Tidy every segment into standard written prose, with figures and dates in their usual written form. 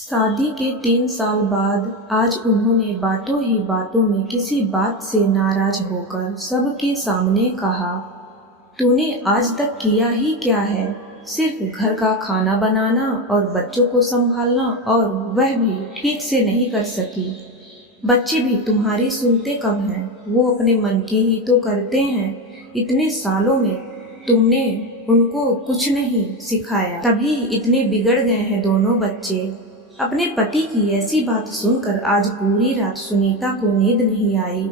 शादी के 3 साल बाद आज उन्होंने बातों ही बातों में किसी बात से नाराज होकर सबके सामने कहा, तूने आज तक किया ही क्या है? सिर्फ घर का खाना बनाना और बच्चों को संभालना, और वह भी ठीक से नहीं कर सकी। बच्चे भी तुम्हारी सुनते कब हैं? वो अपने मन की ही तो करते हैं। इतने सालों में तुमने उनको कुछ नहीं सिखाया, तभी इतने बिगड़ गए हैं दोनों बच्चे। अपने पति की ऐसी बात सुनकर आज पूरी रात सुनीता को नींद नहीं आई।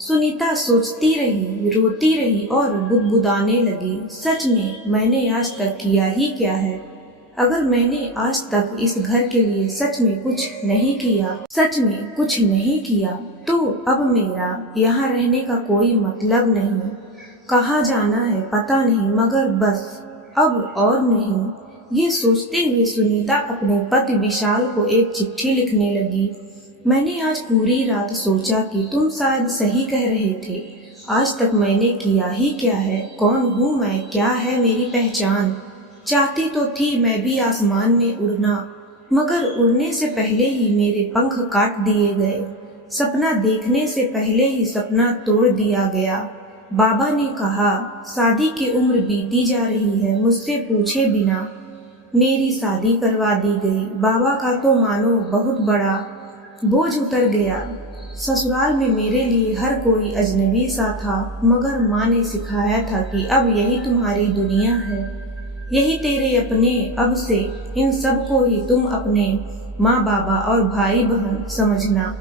सुनीता सोचती रही, रोती रही और बुदबुदाने लगी, सच में मैंने आज तक किया ही क्या है? अगर मैंने आज तक इस घर के लिए सच में कुछ नहीं किया, तो अब मेरा यहाँ रहने का कोई मतलब नहीं। कहाँ जाना है पता नहीं, मगर बस अब और नहीं। ये सोचते हुए सुनीता अपने पति विशाल को एक चिट्ठी लिखने लगी। मैंने आज पूरी रात सोचा कि तुम शायद सही कह रहे थे। आज तक मैंने किया ही क्या है? कौन हूँ मैं? क्या है मेरी पहचान? चाहती तो थी मैं भी आसमान में उड़ना, मगर उड़ने से पहले ही मेरे पंख काट दिए गए। सपना देखने से पहले ही सपना तोड़ दिया गया। बाबा ने कहा शादी की उम्र बीती जा रही है, मुझसे पूछे बिना मेरी शादी करवा दी गई। बाबा का तो मानो बहुत बड़ा बोझ उतर गया। ससुराल में मेरे लिए हर कोई अजनबी सा था, मगर माँ ने सिखाया था कि अब यही तुम्हारी दुनिया है, यही तेरे अपने। अब से इन सब को ही तुम अपने माँ बाबा और भाई बहन समझना।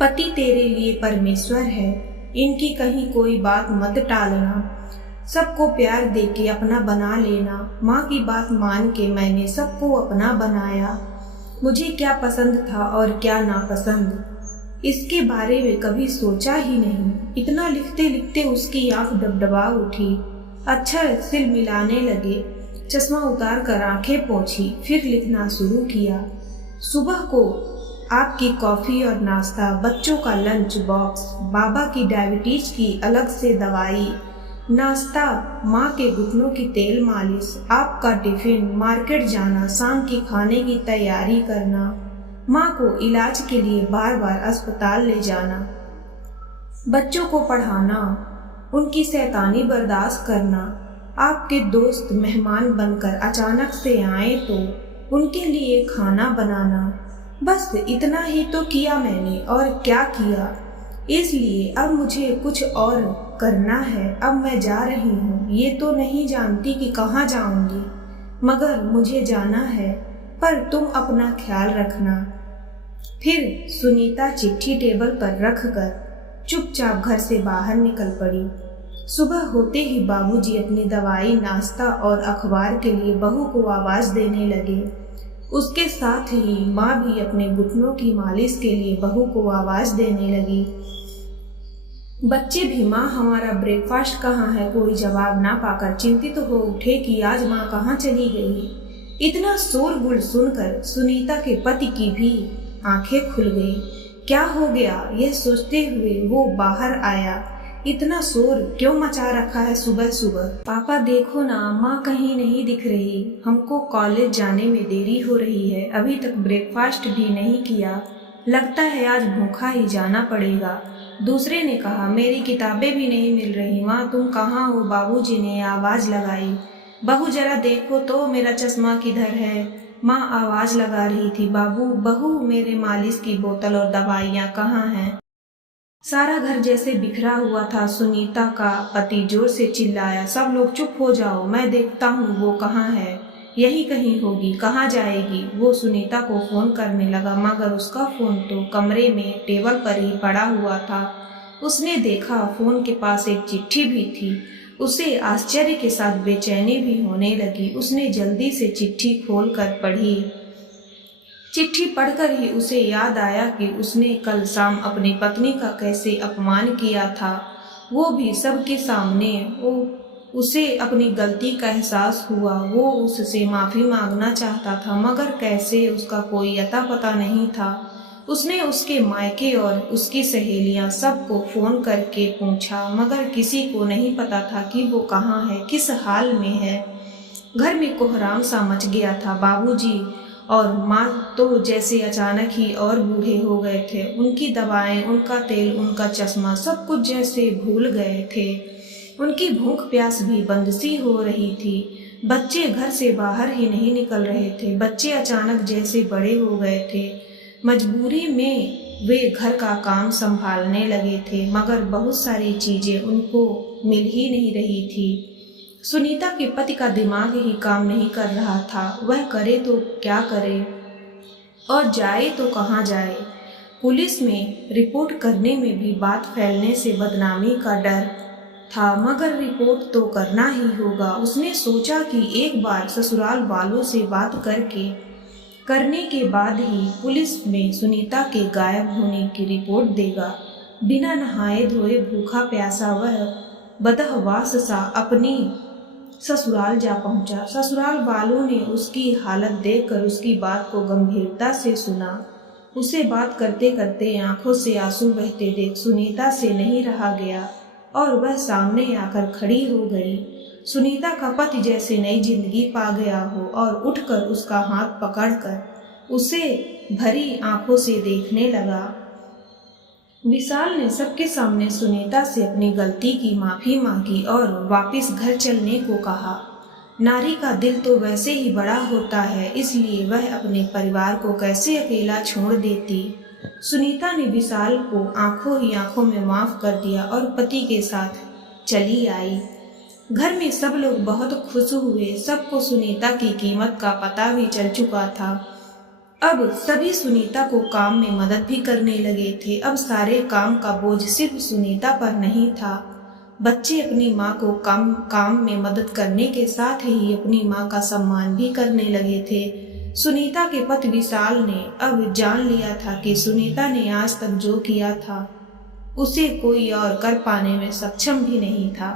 पति तेरे लिए परमेश्वर है, इनकी कहीं कोई बात मत टालना। सबको प्यार दे के अपना बना लेना। माँ की बात मान के मैंने सबको अपना बनाया। मुझे क्या पसंद था और क्या नापसंद, इसके बारे में कभी सोचा ही नहीं। इतना लिखते लिखते उसकी आंख डबडबा उठी, अक्षर सिल मिलाने लगे। चश्मा उतार कर आंखें पोंछी, फिर लिखना शुरू किया। सुबह को आपकी कॉफ़ी और नाश्ता, बच्चों का लंच बॉक्स, बाबा की डायबिटीज की अलग से दवाई, नाश्ता, माँ के घुटनों की तेल मालिश, आपका टिफिन, मार्केट जाना, शाम की खाने की तैयारी करना, माँ को इलाज के लिए बार बार अस्पताल ले जाना, बच्चों को पढ़ाना, उनकी शैतानी बर्दाश्त करना, आपके दोस्त मेहमान बनकर अचानक से आए तो उनके लिए खाना बनाना। बस इतना ही तो किया मैंने, और क्या किया। इसलिए अब मुझे कुछ और करना है। अब मैं जा रही हूँ, ये तो नहीं जानती कि कहाँ जाऊँगी, मगर मुझे जाना है, पर तुम अपना ख्याल रखना। फिर सुनीता चिट्ठी टेबल पर रखकर चुपचाप घर से बाहर निकल पड़ी। सुबह होते ही बाबूजी अपनी दवाई, नाश्ता और अखबार के लिए बहू को आवाज़ देने लगे। उसके साथ ही माँ भी अपने घुटनों की मालिश के लिए बहू को आवाज़ देने लगी। बच्चे भी माँ हमारा ब्रेकफास्ट कहाँ है, कोई जवाब ना पाकर चिंतित हो उठे कि आज माँ कहाँ चली गई। इतना शोरगुल सुनकर सुनीता के पति की भी आंखें खुल गई। क्या हो गया, यह सोचते हुए वो बाहर आया। इतना शोर क्यों मचा रखा है सुबह सुबह? पापा देखो ना, माँ कहीं नहीं दिख रही। हमको कॉलेज जाने में देरी हो रही है, अभी तक ब्रेकफास्ट भी नहीं किया। लगता है आज भूखा ही जाना पड़ेगा। दूसरे ने कहा, मेरी किताबें भी नहीं मिल रही। माँ तुम कहाँ हो? बाबूजी ने आवाज़ लगाई। बहू जरा देखो तो मेरा चश्मा किधर है? माँ आवाज़ लगा रही थी, बहू मेरे मालिश की बोतल और दवाइयाँ कहाँ हैं? सारा घर जैसे बिखरा हुआ था। सुनीता का पति जोर से चिल्लाया, सब लोग चुप हो जाओ, मैं देखता हूँ वो कहाँ है। यही कहीं होगी, कहाँ जाएगी? वो सुनीता को फ़ोन करने लगा, मगर उसका फ़ोन तो कमरे में टेबल पर ही पड़ा हुआ था। उसने देखा फ़ोन के पास एक चिट्ठी भी थी। उसे आश्चर्य के साथ बेचैनी भी होने लगी। उसने जल्दी से चिट्ठी खोलकर पढ़ी। चिट्ठी पढ़कर ही उसे याद आया कि उसने कल शाम अपनी पत्नी का कैसे अपमान किया था, वो भी सबके सामने। उसे अपनी गलती का एहसास हुआ। वो उससे माफ़ी मांगना चाहता था, मगर कैसे, उसका कोई अता पता नहीं था। उसने उसके मायके और उसकी सहेलियां सबको फ़ोन करके पूछा, मगर किसी को नहीं पता था कि वो कहाँ है, किस हाल में है। घर में कोहराम सा मच गया था। बाबूजी और माँ तो जैसे अचानक ही और बूढ़े हो गए थे। उनकी दवाएं, उनका तेल, उनका चश्मा, सब कुछ जैसे भूल गए थे। उनकी भूख प्यास भी बंद सी हो रही थी। बच्चे घर से बाहर ही नहीं निकल रहे थे। बच्चे अचानक जैसे बड़े हो गए थे। मजबूरी में वे घर का काम संभालने लगे थे, मगर बहुत सारी चीजें उनको मिल ही नहीं रही थी। सुनीता के पति का दिमाग ही काम नहीं कर रहा था। वह करे तो क्या करे और जाए तो कहाँ जाए। पुलिस में रिपोर्ट करने में भी बात फैलने से बदनामी का डर था, मगर रिपोर्ट तो करना ही होगा। उसने सोचा कि एक बार ससुराल वालों से बात करने के बाद ही पुलिस में सुनीता के गायब होने की रिपोर्ट देगा। बिना नहाए धोए भूखा प्यासा वह बदहवास सा अपनी ससुराल जा पहुंचा। ससुराल वालों ने उसकी हालत देखकर उसकी बात को गंभीरता से सुना। उसे बात करते करते आंखों से आंसू बहते देख सुनीता से नहीं रहा गया और वह सामने आकर खड़ी हो गई। सुनीता का पति जैसे नई जिंदगी पा गया हो और उठकर उसका हाथ पकड़कर उसे भरी आंखों से देखने लगा। विशाल ने सबके सामने सुनीता से अपनी गलती की माफी मांगी और वापस घर चलने को कहा। नारी का दिल तो वैसे ही बड़ा होता है, इसलिए वह अपने परिवार को कैसे अकेला छोड़ देती। सुनीता ने विशाल को आंखों ही आंखों में माफ कर दिया और पति के साथ चली आई। घर में सब लोग बहुत खुश हुए। सबको सुनीता की कीमत का पता भी चल चुका था। अब सभी सुनीता को काम में मदद भी करने लगे थे। अब सारे काम का बोझ सिर्फ सुनीता पर नहीं था। बच्चे अपनी माँ को काम में मदद करने के साथ ही अपनी माँ का सम्मान भी करने लगे थे। सुनीता के पति विशाल ने अब जान लिया था कि सुनीता ने आज तक जो किया था उसे कोई और कर पाने में सक्षम भी नहीं था।